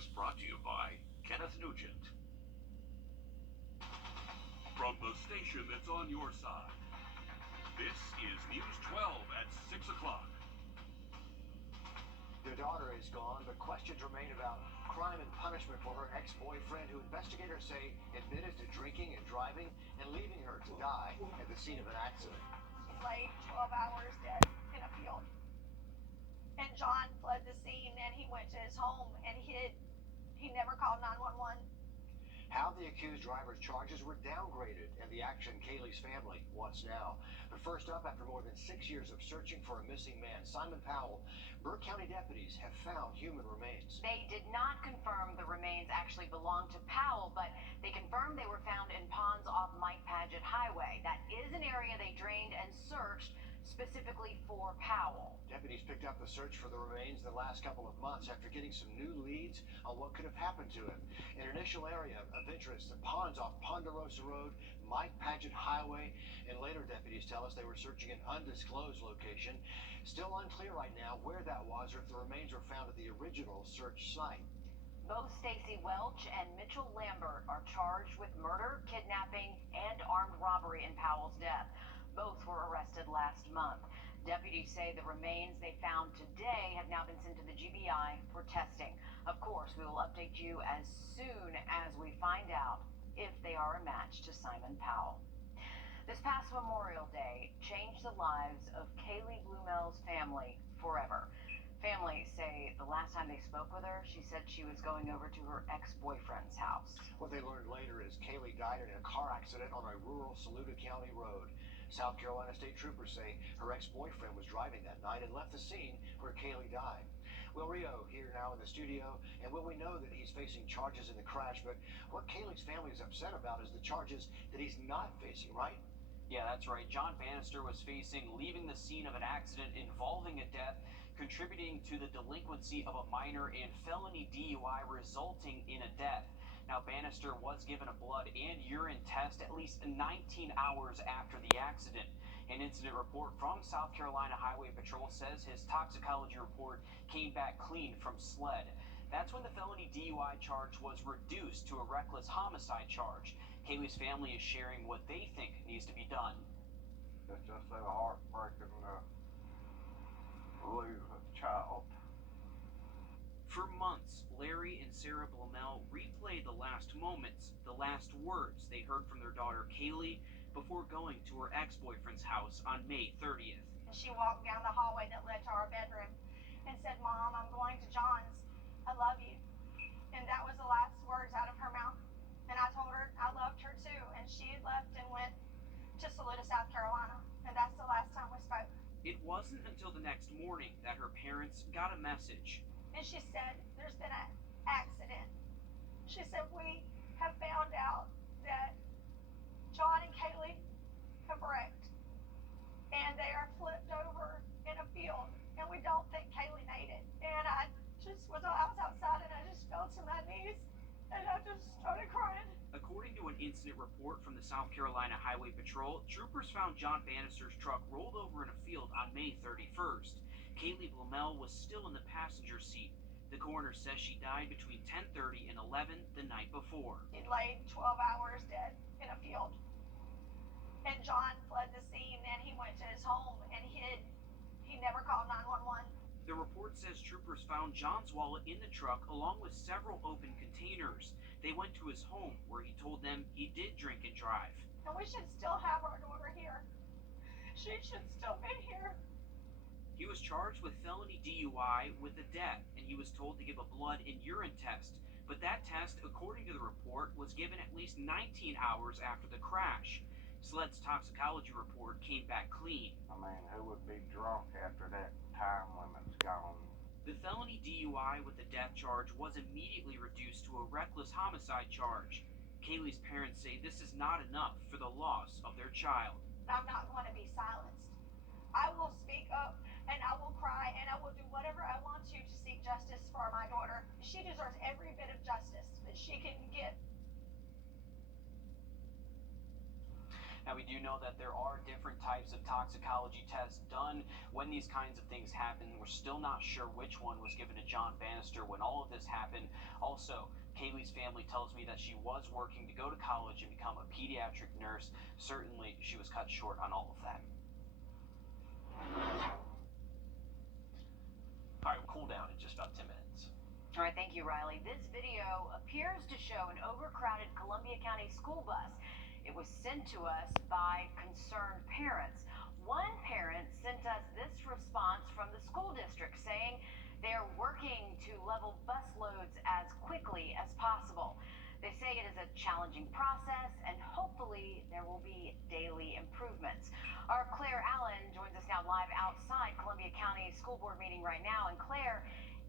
is brought to you by Kenneth Nugent. From the station that's on your side, this is News 12 at 6 o'clock. Their daughter is gone, but questions remain about crime and punishment for her ex-boyfriend, who investigators say admitted to drinking and driving and leaving her to die at the scene of an accident. She's laid 12 hours dead in a field. And John fled the scene and he went to his home and hid. He never called 911. How the accused driver's charges were downgraded and the action Kaylee's family wants now. But first up, after more than 6 years of searching for a missing man, Simon Powell, Burke County deputies have found human remains. They did not confirm the remains actually belonged to Powell, but they confirmed they were found in ponds off Mike Paget Highway. That is an area they drained and searched specifically for Powell. Deputies picked up the search for the remains the last couple of months after getting some new leads on what could have happened to him. An initial area of interest, the ponds off Ponderosa Road, Mike Paget Highway, and later deputies tell us they were searching an undisclosed location. Still unclear right now where that was or if the remains were found at the original search site. Both Stacy Welch and Mitchell Lambert are charged with murder, kidnapping, and armed robbery in Powell's death. Both were arrested last month. Deputies say the remains they found today have now been sent to the GBI for testing. Of course, we will update you as soon as we find out if they are a match to Simon Powell. This past Memorial Day changed the lives of Kaylee Blumel's family forever. Families say the last time they spoke with her, she said she was going over to her ex-boyfriend's house. What they learned later is Kaylee died in a car accident on a rural Saluda County road. South Carolina state troopers say her ex-boyfriend was driving that night and left the scene where Kaylee died. Will Rio here now in the studio, and Will, we know that he's facing charges in the crash, but what Kaylee's family is upset about is the charges that he's not facing, right? Yeah, that's right. John Bannister was facing leaving the scene of an accident involving a death, contributing to the delinquency of a minor, and felony DUI resulting in a death. Now, Bannister was given a blood and urine test at least 19 hours after the accident. An incident report from South Carolina Highway Patrol says his toxicology report came back clean from SLED. That's when the felony DUI charge was reduced to a reckless homicide charge. Kaylee's family is sharing what they think needs to be done. It's just so heartbreaking to lose a child. For months, Larry and Sarah Blumel replayed the last moments, the last words they heard from their daughter Kaylee before going to her ex-boyfriend's house on May 30th. And she walked down the hallway that led to our bedroom and said, "Mom, I'm going to John's. I love you." And that was the last words out of her mouth. And I told her I loved her too. And she had left and went to Saluda, South Carolina. And that's the last time we spoke. It wasn't until the next morning that her parents got a message. And she said, "There's been an accident." She said, "We have found out that John and Kaylee have wrecked. And they are flipped over in a field. And we don't think Kaylee made it." And I was outside and I just fell to my knees. And I just started crying. According to an incident report from the South Carolina Highway Patrol, troopers found John Bannister's truck rolled over in a field on May 31st. Kaylee Blumel was still in the passenger seat. The coroner says she died between 10:30 and 11 the night before. He laid 12 hours dead in a field. And John fled the scene and he went to his home and hid. He never called 911. The report says troopers found John's wallet in the truck along with several open containers. They went to his home where he told them he did drink and drive. And we should still have our daughter here. She should still be here. He was charged with felony DUI with a death, and he was told to give a blood and urine test. But that test, according to the report, was given at least 19 hours after the crash. SLED's toxicology report came back clean. I mean, who would be drunk after that time limit's gone? The felony DUI with the death charge was immediately reduced to a reckless homicide charge. Kaylee's parents say this is not enough for the loss of their child. I'm not going to be silenced. I will speak up and I will cry and I will do whatever I want to seek justice for my daughter. She deserves every bit of justice that she can get. Now, we do know that there are different types of toxicology tests done when these kinds of things happen. We're still not sure which one was given to John Bannister when all of this happened. Also, Kaylee's family tells me that she was working to go to college and become a pediatric nurse. Certainly, she was cut short on all of that. All right, we'll cool down in just about 10 minutes. All right, thank you, Riley. This video appears to show an overcrowded Columbia County school bus. It was sent to us by concerned parents. One parent sent us this response from the school district saying they're working to level bus loads as quickly as possible. They say it is a challenging process and hopefully there will be daily improvements. Our Claire Allen joins us now live outside Columbia County School Board meeting right now. And Claire,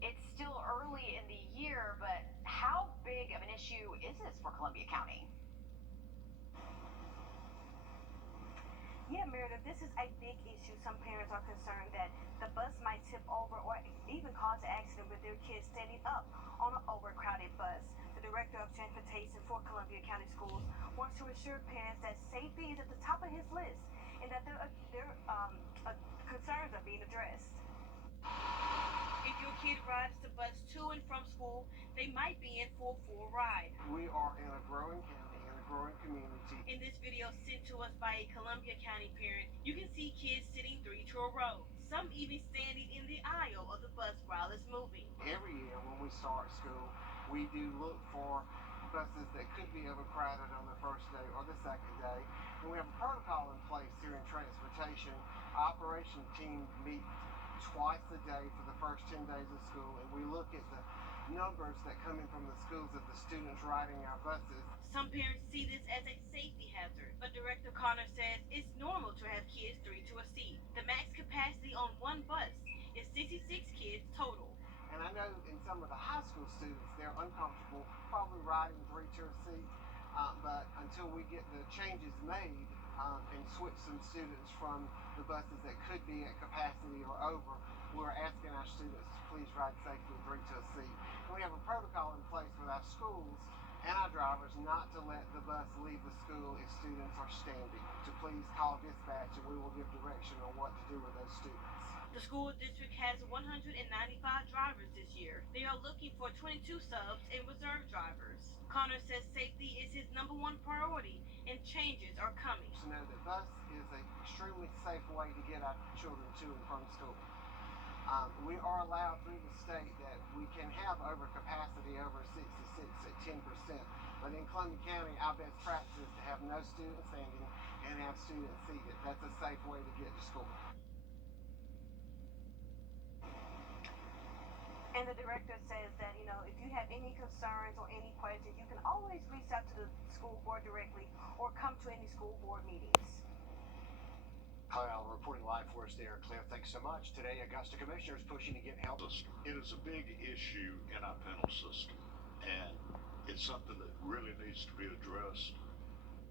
it's still early in the year, but how big of an issue is this for Columbia County? Yeah, Meredith, this is a big issue. Some parents are concerned that the bus might tip over or even cause an accident with their kids standing up on an overcrowded bus. The Director of Transportation for Columbia County Schools wants to assure parents that safety is at the top of his list and that their concerns are being addressed. If your kid rides the bus to and from school, they might be in for a full ride. We are in a growing county and a growing community. In this video sent to us by a Columbia County parent, you can see kids sitting 3 to a row, some even standing in the aisle of the bus while it's moving. Every year when we start school, we do look for buses that could be overcrowded on the first day or the second day. And we have a protocol in place here in transportation. Our operation team meet twice a day for the first 10 days of school, and we look at the numbers that come in from the schools of the students riding our buses. Some parents see this as a safety hazard, but Director Connor says it's normal to have kids 3 to a seat. The max capacity on one bus is 66 kids total. And I know in some of the high school students, they're uncomfortable probably riding 3 to a seat, but until we get the changes made and switch some students from the buses that could be at capacity or over, we're asking our students to please ride safely 3 to a seat. And we have a protocol in place with our schools and our drivers not to let the bus leave the school if students are standing. To please call dispatch and we will give direction on what to do with those students. The school district has 195 drivers this year. They are looking for 22 subs and reserve drivers. Connor says safety is his #1 priority and changes are coming. To know that bus is an extremely safe way to get our children to and from school. We are allowed through the state that we can have overcapacity over 66 at 10%. But in Columbia County, our best practice is to have no students standing and have students seated. That's a safe way to get to school. And the director says that, if you have any concerns or any questions, you can always reach out to the school board directly or come to any school board meetings. Claire Allen reporting live for us there. Claire, thanks so much. Today, Augusta Commissioners pushing to get help. It is a big issue in our penal system, and it's something that really needs to be addressed.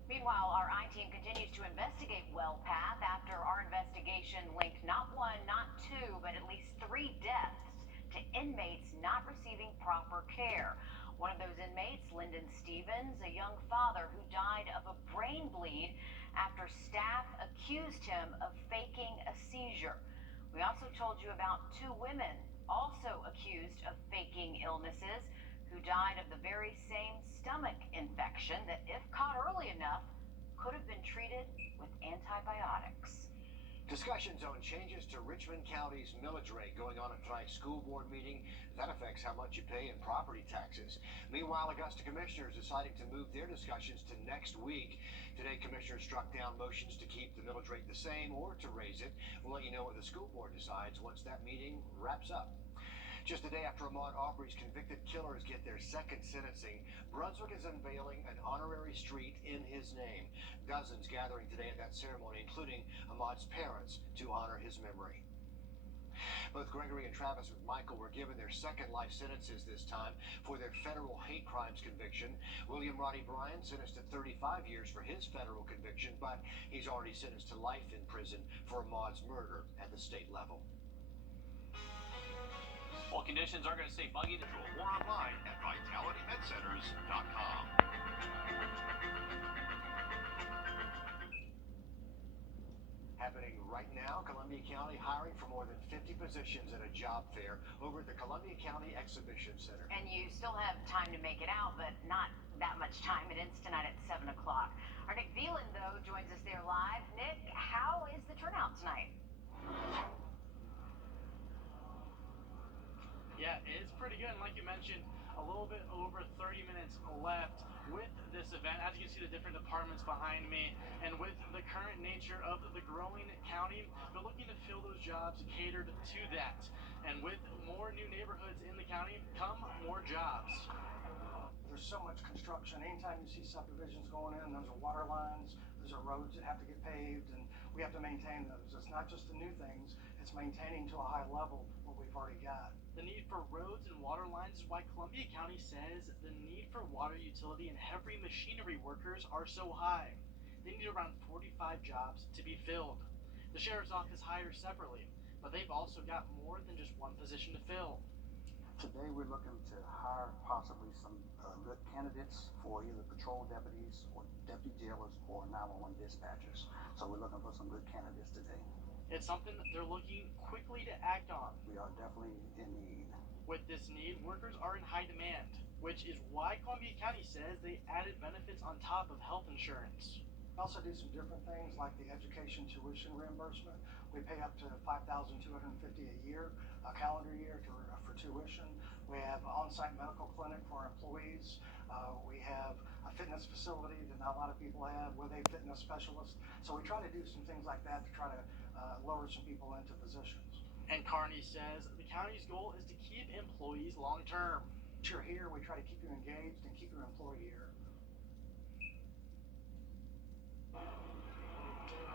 Meanwhile, our I-team continues to investigate WellPath after our investigation linked not 1, not 2, but at least 3 deaths to inmates not receiving proper care. One of those inmates, Lyndon Stevens, a young father who died of a brain bleed after staff accused him of faking a seizure. We also told you about 2 women also accused of faking illnesses who died of the very same stomach infection that, if caught early enough, could have been treated with antibiotics. Discussions on changes to Richmond County's millage rate going on at tonight's school board meeting. That affects how much you pay in property taxes. Meanwhile, Augusta Commissioners deciding to move their discussions to next week. Today, Commissioners struck down motions to keep the millage rate the same or to raise it. We'll let you know what the school board decides once that meeting wraps up. Just a day after Ahmaud Arbery's convicted killers get their second sentencing, Brunswick is unveiling an honorary street in his name. Dozens gathering today at that ceremony, including Ahmaud's parents, to honor his memory. Both Gregory and Travis McMichael were given their second life sentences this time for their federal hate crimes conviction. William Rodney Bryan sentenced to 35 years for his federal conviction, but he's already sentenced to life in prison for Ahmaud's murder at the state level. Well, conditions are going to stay buggy. More online at vitalitymedcenters.com. Happening right now, Columbia County hiring for more than 50 positions at a job fair over at the Columbia County Exhibition Center. And you still have time to make it out, but not that much time. It ends tonight at 7 o'clock. Our Nick Veland, though, joins us there live. Nick, how is the turnout tonight? Yeah, it's pretty good. And like you mentioned, a little bit over 30 minutes left with this event. As you can see, the different departments behind me, and with the current nature of the growing county, they're looking to fill those jobs catered to that. And with more new neighborhoods in the county, come more jobs. There's so much construction. Anytime you see subdivisions going in, those are water lines, those are roads that have to get paved, and we have to maintain those. It's not just the new things, it's maintaining to a high level what we've already got. The need for roads and water lines is why Columbia County says the need for water utility and heavy machinery workers are so high. They need around 45 jobs to be filled. The sheriff's office hires separately, but they've also got more than just one position to fill. Today we're looking to hire possibly some good candidates for either patrol deputies or deputy jailers or 911 dispatchers. So we're looking for some good candidates today. It's something that they're looking quickly to act on. We are definitely in need. With this need, workers are in high demand, which is why Columbia County says they added benefits on top of health insurance. We also do some different things like the education tuition reimbursement. We pay up to $5,250 a year, a calendar year for tuition. We have an on-site medical clinic for our employees. We have a fitness facility that not a lot of people have with a fitness specialist. So we try to do some things like that to try to lure some people into positions. And Carney says the county's goal is to keep employees long term. Once you're here, we try to keep you engaged and keep your employee here.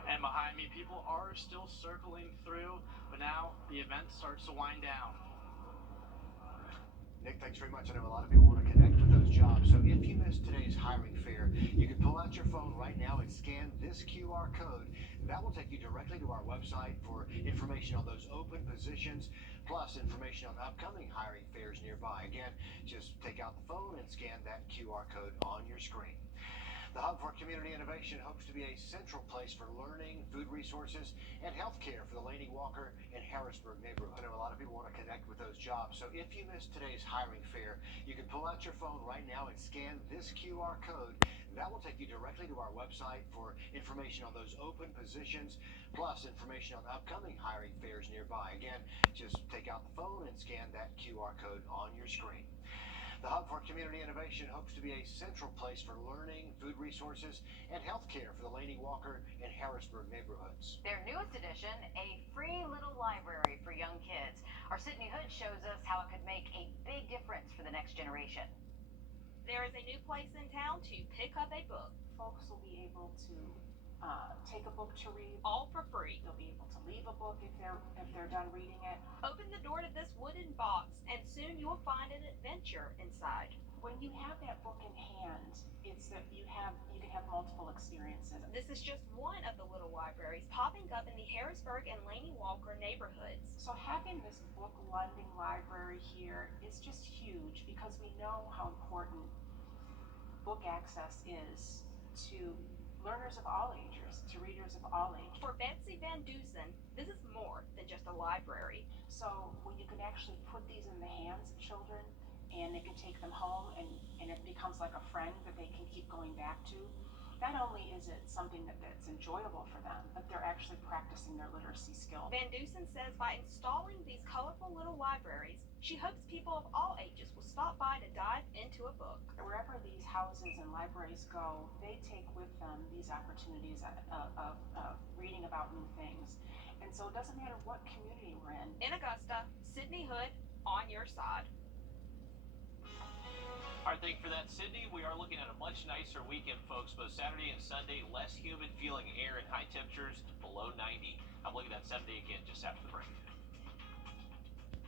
And behind me, people are still circling through, but now the event starts to wind down. Nick, thanks very much. I know a lot of people want to connect with those jobs. So if you missed today's hiring fair, you can pull out your phone right now and scan this QR code. That will take you directly to our website for information on those open positions, plus information on upcoming hiring fairs nearby. Again, just take out the phone and scan that QR code on your screen. The Hub for Community Innovation hopes to be a central place for learning, food resources, and healthcare for the Laney Walker and Harrisburg neighborhood. I know a lot of people want to connect with those jobs. So if you missed today's hiring fair, you can pull out your phone right now and scan this QR code. That will take you directly to our website for information on those open positions, plus information on upcoming hiring fairs nearby. Again, just take out the phone and scan that QR code on your screen. The Hub for Community Innovation hopes to be a central place for learning, food resources, and healthcare for the Laney Walker and Harrisburg neighborhoods. Their newest addition, a free little library for young kids. Our Sydney Hood shows us how it could make a big difference for the next generation. There is a new place in town to pick up a book. Folks will be able to take a book to read, all for free. They'll be able to leave a book if they're done reading it. Open the door to this wooden box, and soon you will find an adventure inside. When you have that book in hand, it's that you can have multiple experiences. This is just one of the little libraries popping up in the Harrisburg and Laney Walker neighborhoods. So having this book lending library here is just huge because we know how important book access is to learners of all ages, to readers of all ages. For Betsy Van Dusen, this is more than just a library. So when you can actually put these in the hands of children and they can take them home and it becomes like a friend that they can keep going back to, not only is it something that's enjoyable for them, but they're actually practicing their literacy skills. Van Dusen says by installing these colorful little libraries, she hopes people of all ages will stop by to dive into a book. Wherever these houses and libraries go, they take with them these opportunities of reading about new things. And so it doesn't matter what community we're in. In Augusta, Sydney Hood, on your side. All right, thank you for that, Sydney. We are looking at a much nicer weekend, folks. Both Saturday and Sunday, less humid feeling air and high temperatures below 90. I'm looking at Sunday again just after the break.